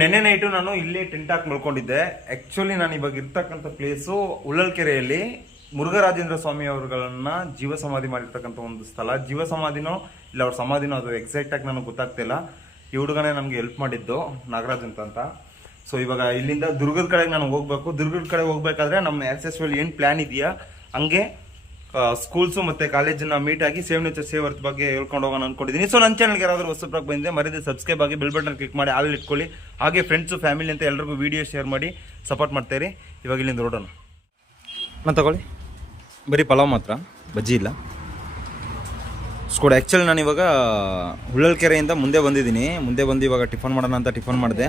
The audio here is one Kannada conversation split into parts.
ನೆನ್ನೆ ನೈಟು ನಾನು ಇಲ್ಲೇ ಟೆಂಟ್ ಹಾಕಿ ಮಲ್ಕೊಂಡಿದ್ದೆ. ಆ್ಯಕ್ಚುಲಿ ನಾನು ಇವಾಗ ಇರ್ತಕ್ಕಂಥ ಪ್ಲೇಸು ಉಳ್ಳಲ್ಕೆರೆಯಲ್ಲಿ ಮುರುಘರಾಜೇಂದ್ರ ಸ್ವಾಮಿ ಅವರುಗಳನ್ನ ಜೀವ ಸಮಾಧಿ ಮಾಡಿರ್ತಕ್ಕಂಥ ಒಂದು ಸ್ಥಳ. ಜೀವ ಸಮಾಧಿನೋ ಇಲ್ಲ ಅವ್ರ ಸಮಾಧಿನೋ ಅದು ಎಕ್ಸಾಕ್ಟಾಗಿ ನನಗೆ ಗೊತ್ತಾಗ್ತಿಲ್ಲ. ಈ ಹುಡುಗನೇ ನಮಗೆ ಹೆಲ್ಪ್ ಮಾಡಿದ್ದು, ನಾಗರಾಜ್ ಅಂತ. ಸೊ ಇವಾಗ ಇಲ್ಲಿಂದ ದುರ್ಗದ ಕಡೆಗೆ ನಾನು ಹೋಗ್ಬೇಕು. ದುರ್ಗದ ಕಡೆ ಹೋಗ್ಬೇಕಾದ್ರೆ ನಮ್ಮ ಆಸ್ ಯೂಶುವಲ್ ಏನು ಪ್ಲ್ಯಾನ್ ಇದೆಯಾ ಹಂಗೆ ಸ್ಕೂಲ್ಸು ಮತ್ತು ಕಾಲೇಜನ್ನ ಮೀಟ್ ಆಗಿ ಸೇವ್ ನೇಚರ್ ಸೇವ್ ಅರ್ತ್ ಬಗ್ಗೆ ಹೇಳ್ಕೊಂಡು ಹೋಗೋಣ ಅನ್ಕೊಂಡಿದ್ದೀನಿ. ಸೊ ನನ್ನ ಚಾನಲ್ಗೆ ಯಾರಾದರೂ ಹೊಸಬ್ರಾಗಿ ಬಂದಿದೆ ಮರಿದೆ ಸಬ್ಸ್ಕ್ರೈಬ್ ಆಗಿ ಬೆಲ್ ಬಟನ್ ಕ್ಲಿಕ್ ಮಾಡಿ ಆಲ್ ಇಟ್ಕೊಳ್ಳಿ. ಹಾಗೆ ಫ್ರೆಂಡ್ಸು ಫ್ಯಾಮಿಲಿ ಅಂತ ಎಲ್ರಿಗೂ ವೀಡಿಯೋ ಶೇರ್ ಮಾಡಿ ಸಪೋರ್ಟ್ ಮಾಡ್ತಾಯಿರಿ. ಇವಾಗ ಇಲ್ಲಿಂದ ಹೊರಡೋಣ. ನಾನು ತಗೊಳ್ಳಿ, ಬರೀ ಪಲಾವ್ ಮಾತ್ರ, ಬಜ್ಜಿ ಇಲ್ಲ. ಸ್ಕೋಡ್ ಆ್ಯಕ್ಚುಲಿ ನಾನು ಇವಾಗ ಉಳ್ಳಲ್ಕೆರೆಯಿಂದ ಮುಂದೆ ಬಂದಿದ್ದೀನಿ. ಮುಂದೆ ಬಂದು ಇವಾಗ ಟಿಫನ್ ಮಾಡೋಣ ಅಂತ ಟಿಫನ್ ಮಾಡಿದೆ.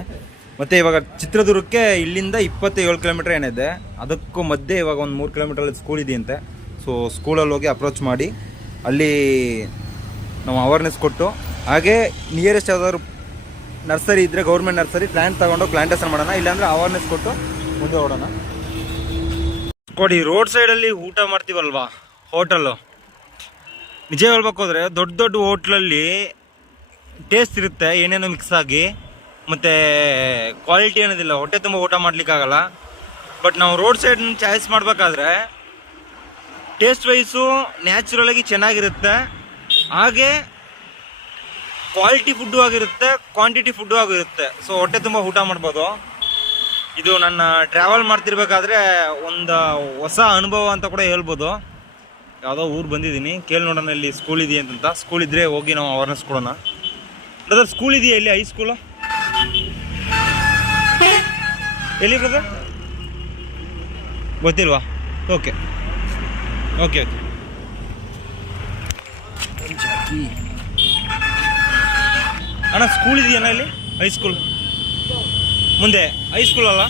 ಮತ್ತು ಇವಾಗ ಚಿತ್ರದುರ್ಗಕ್ಕೆ ಇಲ್ಲಿಂದ 27 ಕಿಲೋಮೀಟ್ರ್ ಏನಿದೆ, ಅದಕ್ಕೂ ಮಧ್ಯೆ ಇವಾಗ ಒಂದು 3 ಕಿಲೋಮೀಟ್ರಲ್ಲಿ ಸ್ಕೂಲ್ ಇದೆಯಂತೆ. ಸೊ ಸ್ಕೂಲಲ್ಲಿ ಹೋಗಿ ಅಪ್ರೋಚ್ ಮಾಡಿ ಅಲ್ಲಿ ನಾವು ಅವೇರ್ನೆಸ್ ಕೊಟ್ಟು, ಹಾಗೆ ನಿಯರೆಸ್ಟ್ ಯಾವುದಾದ್ರು ನರ್ಸರಿ ಇದ್ದರೆ ಗೌರ್ಮೆಂಟ್ ನರ್ಸರಿ ಪ್ಲ್ಯಾಂಟ್ ತೊಗೊಂಡು ಪ್ಲ್ಯಾಂಟೇಷನ್ ಮಾಡೋಣ, ಇಲ್ಲಾಂದರೆ ಅವೇರ್ನೆಸ್ ಕೊಟ್ಟು ಮುಂದೆ ಹೊಡೋಣ. ಕೊಡಿ ರೋಡ್ ಸೈಡಲ್ಲಿ ಊಟ ಮಾಡ್ತೀವಲ್ವಾ, ಹೋಟೆಲ್ಲು ನಿಜ ಹೇಳ್ಬೇಕು ಹೋದರೆ ದೊಡ್ಡ ದೊಡ್ಡ ಹೋಟ್ಲಲ್ಲಿ ಟೇಸ್ಟ್ ಇರುತ್ತೆ, ಏನೇನೋ ಮಿಕ್ಸ್ ಆಗಿ, ಮತ್ತು ಕ್ವಾಲಿಟಿ ಅನ್ನೋದಿಲ್ಲ, ಹೊಟ್ಟೆ ತುಂಬ ಊಟ ಮಾಡಲಿಕ್ಕಾಗಲ್ಲ. ಬಟ್ ನಾವು ರೋಡ್ ಸೈಡ್ ಚಾಯ್ಸ್ ಮಾಡಬೇಕಾದ್ರೆ ಟೇಸ್ಟ್ ವೈಸು ನ್ಯಾಚುರಲಾಗಿ ಚೆನ್ನಾಗಿರುತ್ತೆ, ಹಾಗೆ ಕ್ವಾಲಿಟಿ ಫುಡ್ಡು ಆಗಿರುತ್ತೆ, ಕ್ವಾಂಟಿಟಿ ಫುಡ್ಡು ಆಗಿರುತ್ತೆ. ಸೊ ಹೊಟ್ಟೆ ತುಂಬ ಊಟ ಮಾಡ್ಬೋದು. ಇದು ನನ್ನ ಟ್ರಾವೆಲ್ ಮಾಡ್ತಿರ್ಬೇಕಾದ್ರೆ ಒಂದು ಹೊಸ ಅನುಭವ ಅಂತ ಕೂಡ ಹೇಳ್ಬೋದು. ಯಾವುದೋ ಊರು ಬಂದಿದ್ದೀನಿ, ಕೇಳಿ ನೋಡೋಣ ಇಲ್ಲಿ ಸ್ಕೂಲ್ ಇದೆಯಾ ಅಂತ. ಸ್ಕೂಲ್ ಇದ್ದರೆ ಹೋಗಿ ನಾವು ಅವೇರ್ನೆಸ್ ಕೊಡೋಣ. ಬ್ರದರ್ ಸ್ಕೂಲ್ ಇದೆಯಾ ಇಲ್ಲಿ, ಹೈಸ್ಕೂಲು ಎಲ್ಲಿ ಬ್ರದರ್ ಗೊತ್ತಿಲ್ವಾ? Okay okay okay. ಅಣ್ಣ ಸ್ಕೂಲ್ ಇದೆಯಣ್ಣ ಇಲ್ಲಿ, ಹೈಸ್ಕೂಲ್ ಮುಂದೆ ಹೈಸ್ಕೂಲ್ ಅಲ್ಲ?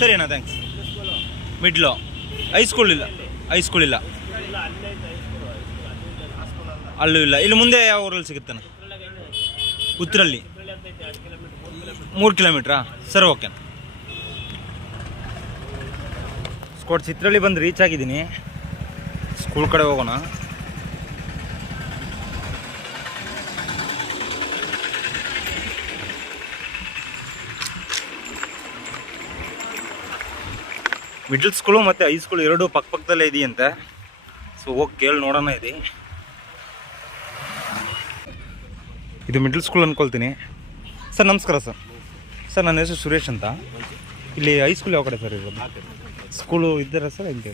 ಸರಿ ಅಣ್ಣ, ಥ್ಯಾಂಕ್ಸ್. ಮಿಡ್ಲು ಹೈಸ್ಕೂಲ್ ಇಲ್ಲ, ಹೈಸ್ಕೂಲ್ ಇಲ್ಲ, ಅಲ್ಲೂ ಇಲ್ಲ. ಇಲ್ಲಿ ಮುಂದೆ ಯಾವ ಊರಲ್ಲಿ ಸಿಗುತ್ತಾನೆ? ಉತ್ತರಲ್ಲಿ 3 ಕಿಲೋಮೀಟ್ರಾ? Sir okay. ಸ್ಕೋಟ್ ಚಿತ್ರಳ್ಳಿ ಬಂದು ರೀಚ್ ಆಗಿದ್ದೀನಿ. ಸ್ಕೂಲ್ ಕಡೆ ಹೋಗೋಣ. ಮಿಡ್ಲ್ ಸ್ಕೂಲು ಮತ್ತು ಹೈಸ್ಕೂಲ್ ಎರಡೂ ಪಕ್ಕದಲ್ಲೇ ಇದೆಯಂತೆ. ಸೊ ಹೋಗಿ ಕೇಳಿ ನೋಡೋಣ. ಇದು ಮಿಡ್ಲ್ ಸ್ಕೂಲ್ ಅಂದ್ಕೊಳ್ತೀನಿ. ಸರ್ ನಮಸ್ಕಾರ ಸರ್. ಸರ್ ನನ್ನ ಹೆಸರು ಸುರೇಶ್ ಅಂತ. ಇಲ್ಲಿ ಹೈಸ್ಕೂಲ್ ಯಾವ ಕಡೆ ಸರ್ ಇರೋದು? ಸ್ಕೂಲು ಇದ್ದಾರಾ ಸರ್? ಹೆಂಗೆ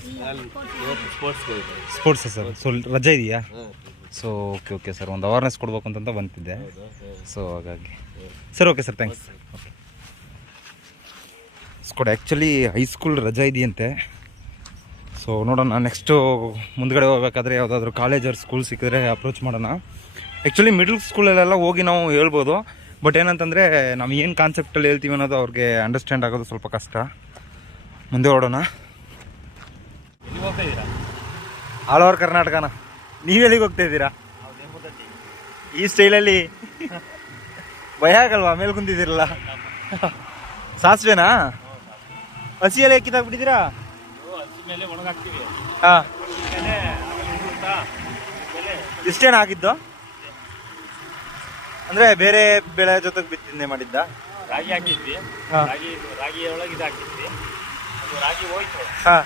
ಸ್ಪೋರ್ಟ್ಸಾ ಸರ್? ಸೊ ರಜೆ ಇದೆಯಾ? ಸೊ ಓಕೆ ಓಕೆ ಸರ್, ಒಂದು ಅವೇರ್ನೆಸ್ ಕೊಡ್ಬೇಕು ಅಂತ ಬಂತಿದ್ದೆ. ಸೊ ಹಾಗಾಗಿ sir okay sir, thanks. Okay ಸ್ಕೋಡ್ ಆ್ಯಕ್ಚುಲಿ ಹೈಸ್ಕೂಲ್ ರಜೆ ಇದೆಯಂತೆ. ಸೊ ನೋಡೋಣ, ನೆಕ್ಸ್ಟು ಮುಂದ್ಗಡೆ ಹೋಗ್ಬೇಕಾದ್ರೆ ಯಾವುದಾದ್ರೂ ಕಾಲೇಜರ್ ಸ್ಕೂಲ್ ಸಿಕ್ಕಿದ್ರೆ ಅಪ್ರೋಚ್ ಮಾಡೋಣ. ಆ್ಯಕ್ಚುಲಿ ಮಿಡ್ಲ್ ಸ್ಕೂಲಲ್ಲೆಲ್ಲ ಹೋಗಿ ನಾವು ಹೇಳ್ಬೋದು, ಬಟ್ ಏನಂತಂದರೆ ನಾವು ಏನು ಕಾನ್ಸೆಪ್ಟಲ್ಲಿ ಹೇಳ್ತೀವಿ ಅನ್ನೋದು ಅವ್ರಿಗೆ ಅಂಡರ್ಸ್ಟ್ಯಾಂಡ್ ಆಗೋದು ಸ್ವಲ್ಪ ಕಷ್ಟ. ಮುಂದೆ ಹೊಡೋಣ. All over ಕರ್ನಾಟಕನ. ನೀವು ಎಲ್ಲಿಗೆ ಹೋಗ್ತಾ ಇದ್ದೀರಾ? ಈ ಸ್ಟೈಲಲ್ಲಿ ಭಯ ಆಗಲ್ವಾ? ಮೇಲೆ ಕುಂತಿದ್ದೀರಲ್ಲ, ಸಾಸಿವೆನಾ? ಹಸಿಯಲ್ಲೇ ಕಿತ್ತಾಕ್ಬಿಟ್ಟಿದ್ದೀರಾ? ಹಾಂ, ಇಷ್ಟೇನು ಆಗಿದ್ದು? ಅಂದರೆ ಬೇರೆ ಬೆಳೆ ಜೊತೆಗೆ ಬಿತ್ತನೆ ಮಾಡಿದ್ದ? ರಾಗಿ ಹಾಕಿದ್ವಿ. ರಾಗಿ ಒಳಗೆ ಇದು ಹಾಕಿದ್ವಿ. ಅದು ರಾಗಿ ಹೋಯ್ತು. ಹಾಂ,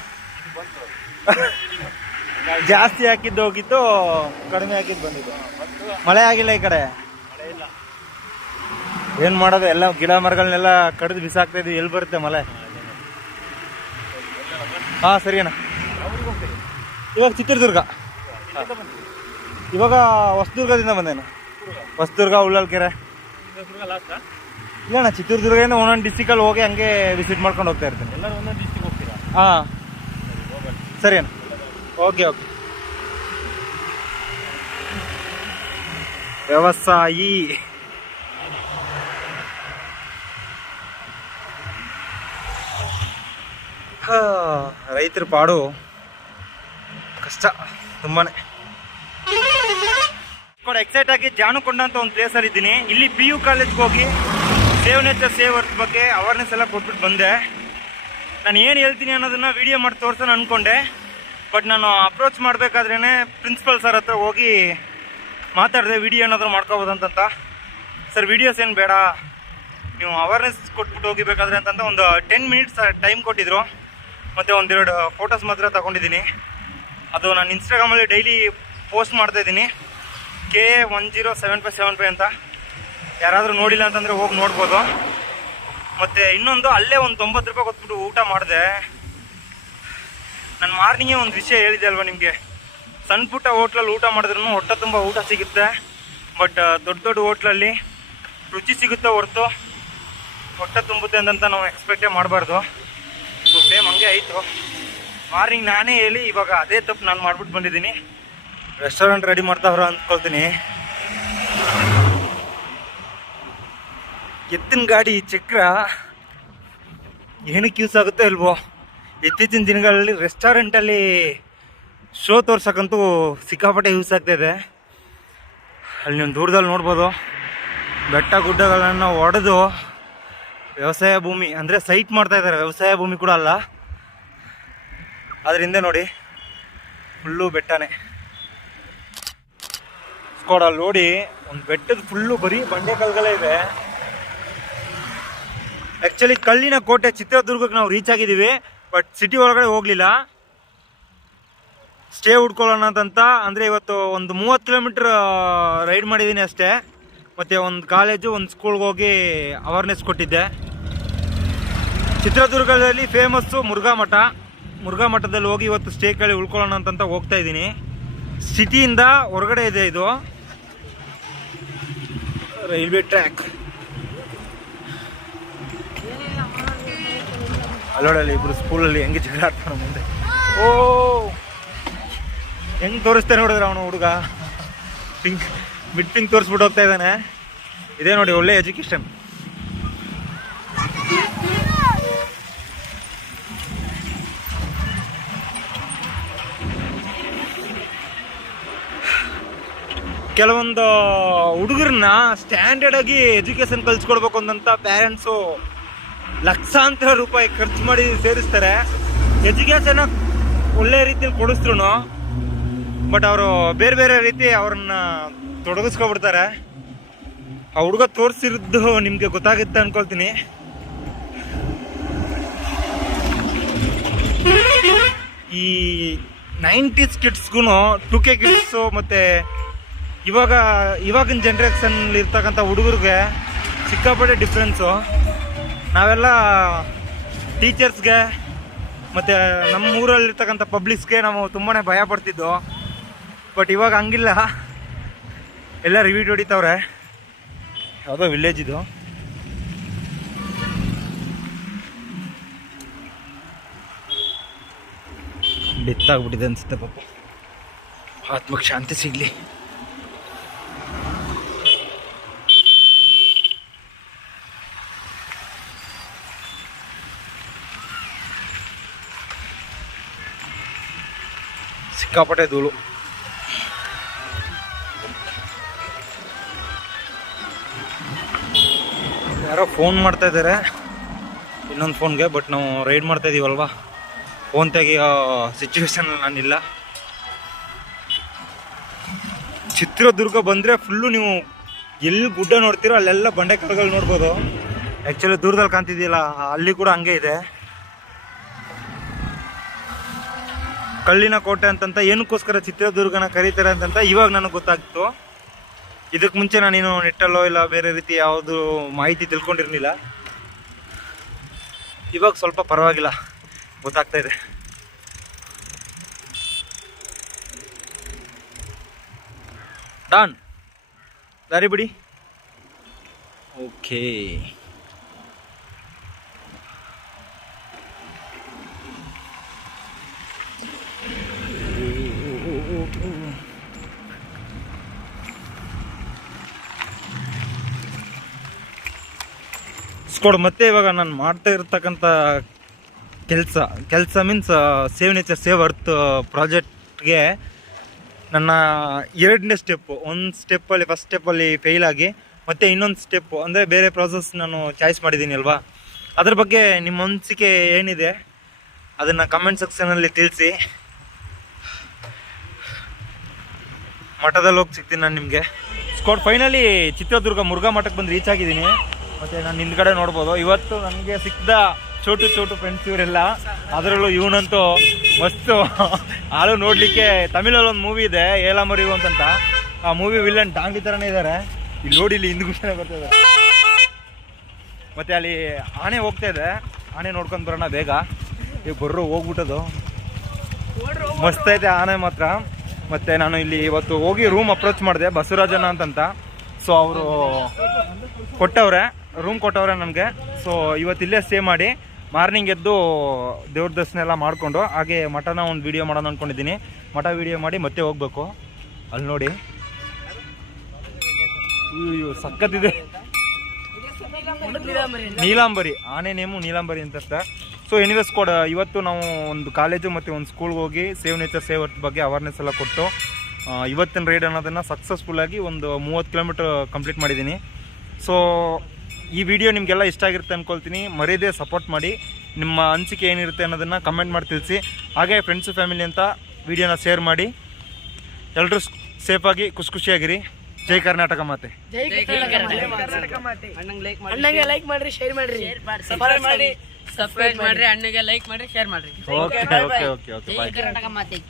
ಜಾಸ್ತಿ ಹಾಕಿದ್ದು ಹೋಗಿದ್ದು, ಕಡಿಮೆ ಹಾಕಿದ್ದು ಬಂದಿದ್ದು. ಮಳೆ ಆಗಿಲ್ಲ ಈ ಕಡೆ. ಮಳೆ ಇಲ್ಲ. ಏನು ಮಾಡೋದು, ಎಲ್ಲ ಗಿಡ ಮರಗಳನ್ನೆಲ್ಲ ಕಡಿದು ಬಿಸಾಕ್ತಾ ಇದ್ವಿ. ಎಲ್ಲಿ ಬರುತ್ತೆ ಮಳೆ? ಹಾಂ ಸರಿ ಅಣ್ಣ. ಇವಾಗ ಚಿತ್ರದುರ್ಗ. ಇವಾಗ ಹೊಸದುರ್ಗದಿಂದ ಬಂದೇನು. ಹೊಸದುರ್ಗ, ಉಳ್ಳಲ್ಕೆರೆ. ಇಲ್ಲ ಅಣ್ಣ, ಚಿತ್ರದುರ್ಗದಿಂದ ಒಂದೊಂದು ಡಿಸ್ಟಿಕಲ್ಲಿ ಹೋಗಿ ಹಂಗೆ ವಿಸಿಟ್ ಮಾಡ್ಕೊಂಡು ಹೋಗ್ತಾ ಇರ್ತೀನಿ. ಎಲ್ಲರೂ ಒಂದೊಂದು ಡಿಸ್ಟಿಕ್ ಹೋಗ್ತೀರಾ? ಹಾಂ ಸರಿ ಅಣ್ಣ, ಓಕೆ ಓಕೆ. ವ್ಯವಸಾಯಿ ರೈತರ ಪಾಡು ಕಷ್ಟ ತುಂಬಾನೇ. ಎಕ್ಸೈಟ್ ಆಗಿ ಜಾನುಕೊಂಡ ಅಂತ ಒಂದು ಪ್ಲೇಸಲ್ಲಿ ಇದ್ದೀನಿ. ಇಲ್ಲಿ PU ಕಾಲೇಜ್ಗೆ ಹೋಗಿ ಸೇವ್ ನೇಚರ್ ಸೇವ್ ಅರ್ತ್ ಬಗ್ಗೆ ಅವೇರ್ನೆಸ್ ಎಲ್ಲ ಕೊಟ್ಬಿಟ್ಟು ಬಂದೆ. ನಾನು ಏನು ಹೇಳ್ತೀನಿ ಅನ್ನೋದನ್ನ ವಿಡಿಯೋ ಮಾಡಿ ತೋರ್ಸೋಣ ಅಂದ್ಕೊಂಡೆ, ಬಟ್ ನಾನು ಅಪ್ರೋಚ್ ಮಾಡಬೇಕಾದ್ರೇ ಪ್ರಿನ್ಸಿಪಲ್ ಸರ್ ಹತ್ರ ಹೋಗಿ ಮಾತಾಡಿದೆ, ವಿಡಿಯೋ ಏನಾದರೂ ಮಾಡ್ಕೋಬೋದಂತ. ಸರ್ ವಿಡಿಯೋಸ್ ಏನು ಬೇಡ, ನೀವು ಅವೇರ್ನೆಸ್ ಕೊಟ್ಬಿಟ್ಟು ಹೋಗಿಬೇಕಾದ್ರೆ ಅಂತಂತ ಒಂದು 10 ಮಿನಿಟ್ಸ್ ಟೈಮ್ ಕೊಟ್ಟಿದ್ರು. ಮತ್ತು ಒಂದೆರಡು ಫೋಟೋಸ್ ಮಾತ್ರ ತಗೊಂಡಿದ್ದೀನಿ. ಅದು ನಾನು ಇನ್ಸ್ಟಾಗ್ರಾಮಲ್ಲಿ ಡೈಲಿ ಪೋಸ್ಟ್ ಮಾಡ್ತಾಯಿದ್ದೀನಿ, KA107575 ಅಂತ. ಯಾರಾದರೂ ನೋಡಿಲ್ಲ ಅಂತಂದರೆ ಹೋಗಿ ನೋಡ್ಬೋದು. ಮತ್ತು ಇನ್ನೊಂದು, ಅಲ್ಲೇ ಒಂದು 90 ರೂಪಾಯಿ ಕೊಟ್ಬಿಟ್ಟು ಊಟ ಮಾಡಿದೆ. ನಾನು ಮಾರ್ನಿಂಗೇ ಒಂದು ವಿಷಯ ಹೇಳಿದೆ ಅಲ್ವಾ ನಿಮಗೆ, ಸಣ್ಣ ಪುಟ್ಟ ಹೋಟ್ಲಲ್ಲಿ ಊಟ ಮಾಡಿದ್ರೂ ಹೊಟ್ಟೆ ತುಂಬ ಊಟ ಸಿಗುತ್ತೆ. ಬಟ್ ದೊಡ್ಡ ದೊಡ್ಡ ಹೋಟ್ಲಲ್ಲಿ ರುಚಿ ಸಿಗುತ್ತೆ ಹೊರತು ಹೊಟ್ಟೆ ತುಂಬುತ್ತೆ ಅಂತ ನಾವು ಎಕ್ಸ್ಪೆಕ್ಟೇ ಮಾಡಬಾರ್ದು. ಸೊ ಸೇಮ್ ಹಂಗೆ ಆಯಿತು. ಮಾರ್ನಿಂಗ್ ನಾನೇ ಹೇಳಿ ಇವಾಗ ಅದೇ ತಪ್ಪು ನಾನು ಮಾಡ್ಬಿಟ್ಟು ಬಂದಿದ್ದೀನಿ. ರೆಸ್ಟೋರೆಂಟ್ ರೆಡಿ ಮಾಡ್ತಾವ್ರ ಅಂದ್ಕೊಳ್ತೀನಿ. ಎತ್ತಿನ ಗಾಡಿ ಚಕ್ರ ಏನಕ್ಕೆ ಯೂಸ್ ಆಗುತ್ತೋ ಇಲ್ವೋ, ಇತ್ತೀಚಿನ ದಿನಗಳಲ್ಲಿ ರೆಸ್ಟೋರೆಂಟಲ್ಲಿ ಶೋ ತೋರ್ಸೋಕ್ಕಂತೂ ಸಿಕ್ಕಾಪಟ್ಟೆ ಯೂಸ್ ಆಗ್ತಾಯಿದೆ. ಅಲ್ಲಿ ನೀವು ದೂರದಲ್ಲಿ ನೋಡ್ಬೋದು, ಬೆಟ್ಟ ಗುಡ್ಡಗಳನ್ನು ಒಡೆದು ವ್ಯವಸಾಯ ಭೂಮಿ ಅಂದರೆ ಸೈಟ್ ಮಾಡ್ತಾಯಿದ್ದಾರೆ. ವ್ಯವಸಾಯ ಭೂಮಿ ಕೂಡ ಅಲ್ಲ, ಅದರಿಂದ ನೋಡಿ ಫುಲ್ಲು ಬೆಟ್ಟನೇ. ಸ್ಕೋಡಲ್ಲಿ ನೋಡಿ ಒಂದು ಬೆಟ್ಟದ ಫುಲ್ಲು ಬರೀ ಬಂಡೆ ಕಲ್ಗಳೇ ಇದೆ. ಆ್ಯಕ್ಚುಲಿ ಕಲ್ಲಿನ ಕೋಟೆ ಚಿತ್ರದುರ್ಗಕ್ಕೆ ನಾವು ರೀಚ್ ಆಗಿದ್ದೀವಿ, ಬಟ್ ಸಿಟಿ ಒಳಗಡೆ ಹೋಗಲಿಲ್ಲ. ಸ್ಟೇ ಹುಡ್ಕೊಳ್ಳೋಣ ಅಂತ ಅಂದರೆ ಇವತ್ತು ಒಂದು 30 ಕಿಲೋಮೀಟ್ರ್ ರೈಡ್ ಮಾಡಿದ್ದೀನಿ ಅಷ್ಟೇ. ಮತ್ತು ಒಂದು ಕಾಲೇಜು, ಒಂದು ಸ್ಕೂಲ್ಗೆ ಹೋಗಿ ಅವೇರ್ನೆಸ್ ಕೊಟ್ಟಿದ್ದೆ. ಚಿತ್ರದುರ್ಗದಲ್ಲಿ ಫೇಮಸ್ಸು ಮುರುಘಾ ಮಠ. ಮುರುಘಾ ಮಠದಲ್ಲಿ ಹೋಗಿ ಇವತ್ತು ಸ್ಟೇ ಕೇಳಿ ಉಳ್ಕೊಳ್ಳೋಣ ಅಂತ ಹೋಗ್ತಾ ಇದ್ದೀನಿ. ಸಿಟಿಯಿಂದ ಹೊರಗಡೆ ಇದೆ ಇದು ರೈಲ್ವೆ ಟ್ರ್ಯಾಕ್. ಅಲ್ಲೋಡಲ್ಲಿ ಇಬ್ಬರು ಸ್ಕೂಲಲ್ಲಿ ಹೆಂಗೆ ಜಗಳ ಆಡ್ತಾನೆ ಮುಂದೆ. ಓ ಹೆಂಗೆ ತೋರಿಸ್ತಾನೆ ನೋಡಿದ್ರೆ ಅವನು ಹುಡುಗ ಪಿಂಕ್ ಮಿಡ್ ಪಿಂಕ್ ತೋರಿಸ್ಬಿಟ್ಟು ಹೋಗ್ತಾ ಇದ್ದಾನೆ. ಇದೇ ನೋಡಿ ಒಳ್ಳೆ ಎಜುಕೇಷನ್. ಕೆಲವೊಂದು ಹುಡುಗರನ್ನ ಸ್ಟ್ಯಾಂಡರ್ಡ್ ಆಗಿ ಎಜುಕೇಷನ್ ಕಲಿಸ್ಕೊಡ್ಬೇಕು ಅಂತ ಪೇರೆಂಟ್ಸು ಲಕ್ಷಾಂತರ ರೂಪಾಯಿ ಖರ್ಚು ಮಾಡಿ ಸೇರಿಸ್ತಾರೆ. ಎಜುಕೇಷನ್ ಒಳ್ಳೆ ರೀತಿಯಲ್ಲಿ ಕೊಡಿಸ್ರು, ಬಟ್ ಅವರು ಬೇರೆ ಬೇರೆ ರೀತಿ ಅವ್ರನ್ನ ತೊಡಗಿಸ್ಕೊಬಿಡ್ತಾರೆ. ಆ ಹುಡುಗ ತೋರಿಸಿರೋದು ನಿಮಗೆ ಗೊತ್ತಾಗುತ್ತೆ ಅನ್ಕೊಳ್ತೀನಿ. ಈ 90s ಕಿಡ್ಸ್ಗೂ 2K ಕಿಡ್ಸು ಮತ್ತು ಇವಾಗಿನ ಜನ್ರೇಷನ್ಲಿ ಇರ್ತಕ್ಕಂಥ ಹುಡುಗರಿಗೆ ಸಿಕ್ಕಾಪಟ್ಟೆ ಡಿಫ್ರೆನ್ಸು. ನಾವೆಲ್ಲ ಟೀಚರ್ಸ್ಗೆ ಮತ್ತು ನಮ್ಮ ಊರಲ್ಲಿರ್ತಕ್ಕಂಥ ಪಬ್ಲಿಕ್ಸ್ಗೆ ನಾವು ತುಂಬಾ ಭಯ ಪಡ್ತಿದ್ದೋ. ಬಟ್ ಇವಾಗ ಹಂಗಿಲ್ಲ, ಎಲ್ಲ ರಿವ್ಯೂ ಹೊಡಿತವ್ರೆ. ಯಾವುದೋ ವಿಲೇಜ್ ಇದು. ಡೆತ್ ಆಗ್ಬಿಟ್ಟಿದೆ ಅನ್ಸುತ್ತೆ ಪಾಪ. ಆತ್ಮಕ್ಕೆ ಶಾಂತಿ ಸಿಗಲಿ. ಸಿಕ್ಕಾಪಟ್ಟೆ ಧೂಳು. ಯಾರೋ ಫೋನ್ ಮಾಡ್ತಾ ಇದ್ದಾರೆ ಇನ್ನೊಂದು ಫೋನ್ಗೆ. ಬಟ್ ನಾವು ರೈಡ್ ಮಾಡ್ತಾ ಇದೀವಲ್ವಾ, ಫೋನ್ ತೆಗಿಯೋ ಸಿಚುವೇಶನ್ ನಾನಿಲ್ಲ. ಚಿತ್ರದುರ್ಗ ಬಂದರೆ ಫುಲ್ಲು ನೀವು ಎಲ್ಲಿ ಗುಡ್ಡ ನೋಡ್ತೀರೋ ಅಲ್ಲೆಲ್ಲ ಬಂಡೆ ಕಲ್ಗಳು ನೋಡ್ಬೋದು. ಆ್ಯಕ್ಚುಲಿ ದೂರದಲ್ಲಿ ಕಾಣ್ತಿದೆಯಲ್ಲ, ಅಲ್ಲಿ ಕೂಡ ಹಂಗೆ ಇದೆ. ಕಲ್ಲಿನ ಕೋಟೆ ಅಂತಂತ ಏನಕ್ಕೋಸ್ಕರ ಚಿತ್ರದುರ್ಗನ ಕರೀತಾರೆ ಅಂತಂತ ಇವಾಗ ನನಗೆ ಗೊತ್ತಾಗ್ತು. ಇದಕ್ಕೆ ಮುಂಚೆ ನಾನೇನು ನೆಟ್ಟಲ್ಲೋ ಇಲ್ಲ ಬೇರೆ ರೀತಿ ಯಾವುದು ಮಾಹಿತಿ ತಿಳ್ಕೊಂಡಿರಲಿಲ್ಲ. ಇವಾಗ ಸ್ವಲ್ಪ ಪರವಾಗಿಲ್ಲ, ಗೊತ್ತಾಗ್ತಾ ಇದೆ. ಡಾನ್ ದಾರಿ ಬಿಡಿ. ಓಕೆ, ಸ್ಕೋಡ್. ಮತ್ತೆ ಇವಾಗ ನಾನು ಮಾಡ್ತಾ ಇರ್ತಕ್ಕಂಥ ಕೆಲಸ means save nature save earth ಪ್ರಾಜೆಕ್ಟ್ಗೆ ನನ್ನ 2ನೇ ಸ್ಟೆಪ್ಪು. ಒಂದು ಸ್ಟೆಪ್ಪಲ್ಲಿ ಫಸ್ಟ್ ಸ್ಟೆಪ್ಪಲ್ಲಿ ಫೇಲ್ ಆಗಿ ಮತ್ತು ಇನ್ನೊಂದು ಸ್ಟೆಪ್ಪು ಅಂದರೆ ಬೇರೆ ಪ್ರಾಸೆಸ್ ನಾನು ಚಾಯ್ಸ್ ಮಾಡಿದ್ದೀನಿ ಅಲ್ವಾ. ಅದ್ರ ಬಗ್ಗೆ ನಿಮ್ಮ ಅನಿಸಿಕೆ ಏನಿದೆ ಅದನ್ನು ಕಮೆಂಟ್ ಸೆಕ್ಷನಲ್ಲಿ ತಿಳಿಸಿ. ಮಠದಲ್ಲಿ ಹೋಗಿ ಸಿಗ್ತೀನಿ ನಾನು ನಿಮಗೆ. ಸ್ಕೋಡ್ ಫೈನಲಿ ಚಿತ್ರದುರ್ಗ ಮುರುಘಾ ಮಠಕ್ಕೆ ಬಂದು ರೀಚ್ ಆಗಿದ್ದೀನಿ. ಮತ್ತೆ ನಾನು ಹಿಂದ್ಗಡೆ ನೋಡ್ಬೋದು ಇವತ್ತು ನನಗೆ ಸಿಕ್ಕಿದ ಚೋಟು ಚೋಟು ಫ್ರೆಂಡ್ಸ್ ಇವರೆಲ್ಲ. ಅದರಲ್ಲೂ ಇವನಂತೂ ಮಸ್ತು ಆಳು ನೋಡ್ಲಿಕ್ಕೆ. ತಮಿಳಲ್ಲಿ ಒಂದು ಮೂವಿ ಇದೆ ಏಲಮರಿವು ಅಂತಂತ, ಆ ಮೂವಿ ವಿಲನ್ ಡಾಂಗಿ ಥರನೇ ಇದ್ದಾರೆ. ಇಲ್ಲಿ ನೋಡಿ, ಇಲ್ಲಿ ಹಿಂದ್ಗಡೆ ಬರ್ತಾ. ಮತ್ತೆ ಅಲ್ಲಿ ಆನೆ ಹೋಗ್ತಾ ಇದೆ, ಆನೆ ನೋಡ್ಕೊಂಡು ಬರೋಣ ಬೇಗ. ಈಗ ಬರ್ರು ಹೋಗ್ಬಿಟ್ಟದು, ಮಸ್ತ್ ಐತೆ ಆನೆ ಮಾತ್ರ. ಮತ್ತೆ ನಾನು ಇಲ್ಲಿ ಇವತ್ತು ಹೋಗಿ ರೂಮ್ ಅಪ್ರೋಚ್ ಮಾಡಿದೆ ಬಸವರಾಜನ ಅಂತಂತ. ಸೊ ಅವರು ರೂಮ್ ಕೊಟ್ಟವ್ರೆ ನನಗೆ. ಸೊ ಇವತ್ತಿಲ್ಲೇ ಸ್ಟೇ ಮಾಡಿ ಮಾರ್ನಿಂಗ್ ಎದ್ದು ದೇವ್ರ ದರ್ಶನ ಎಲ್ಲ ಮಾಡಿಕೊಂಡು ಹಾಗೆ ಮಠನ ಒಂದು ವಿಡಿಯೋ ಮಾಡೋಣ ಅಂದ್ಕೊಂಡಿದ್ದೀನಿ. ಮಠ ವಿಡಿಯೋ ಮಾಡಿ ಮತ್ತೆ ಹೋಗ್ಬೇಕು. ಅಲ್ಲಿ ನೋಡಿ, ಅಯ್ಯೋ ಸಖತ್ತಿದೆ. ನೀಲಾಂಬರಿ ಆನೆ ನೇಮು ನೀಲಾಂಬರಿ ಅಂತ. ಸೊ ಎನಿವೇಸ್ ಇವತ್ತು ನಾವು ಒಂದು ಕಾಲೇಜು ಮತ್ತು ಒಂದು ಸ್ಕೂಲ್ಗೆ ಹೋಗಿ ಸೇವ್ ನೇಚರ್ ಸೇವ್ ಅರ್ತ್ ಬಗ್ಗೆ ಅವೇರ್ನೆಸ್ ಎಲ್ಲ ಕೊಟ್ಟು ಇವತ್ತಿನ ರೈಡ್ ಅನ್ನೋದನ್ನು ಸಕ್ಸಸ್ಫುಲ್ಲಾಗಿ ಒಂದು 30 ಕಿಲೋಮೀಟರ್ ಕಂಪ್ಲೀಟ್ ಮಾಡಿದ್ದೀನಿ. ಸೊ ಈ ವಿಡಿಯೋ ನಿಮಗೆಲ್ಲ ಇಷ್ಟ ಆಗಿರುತ್ತೆ ಅಂದ್ಕೊಳ್ತೀನಿ. ಮರೀದೇ ಸಪೋರ್ಟ್ ಮಾಡಿ, ನಿಮ್ಮ ಅನಿಸಿಕೆ ಏನಿರುತ್ತೆ ಅನ್ನೋದನ್ನು ಕಮೆಂಟ್ ಮಾಡಿ ತಿಳಿಸಿ. ಹಾಗೆ ಫ್ರೆಂಡ್ಸು ಫ್ಯಾಮಿಲಿ ಅಂತ ವಿಡಿಯೋನ ಶೇರ್ ಮಾಡಿ. ಎಲ್ಲರೂ ಸೇಫಾಗಿ ಖುಷಿಯಾಗಿರಿ. ಜೈ ಕರ್ನಾಟಕ ಮಾತೆ. ಅಣ್ಣಂಗೆ ಲೈಕ್ ಮಾಡ್ರಿ, ಶೇರ್ ಮಾಡ್ರಿ, ಸಬ್ಸ್ಕ್ರೈಬ್ ಮಾಡ್ರಿ, ಅಣ್ಣಗೆ ಲೈಕ್ ಮಾಡ್ರಿ, ಶೇರ್ ಮಾಡ್ರಿ. Okay okay okay okay bye. Karnataka ಮಾತೆ.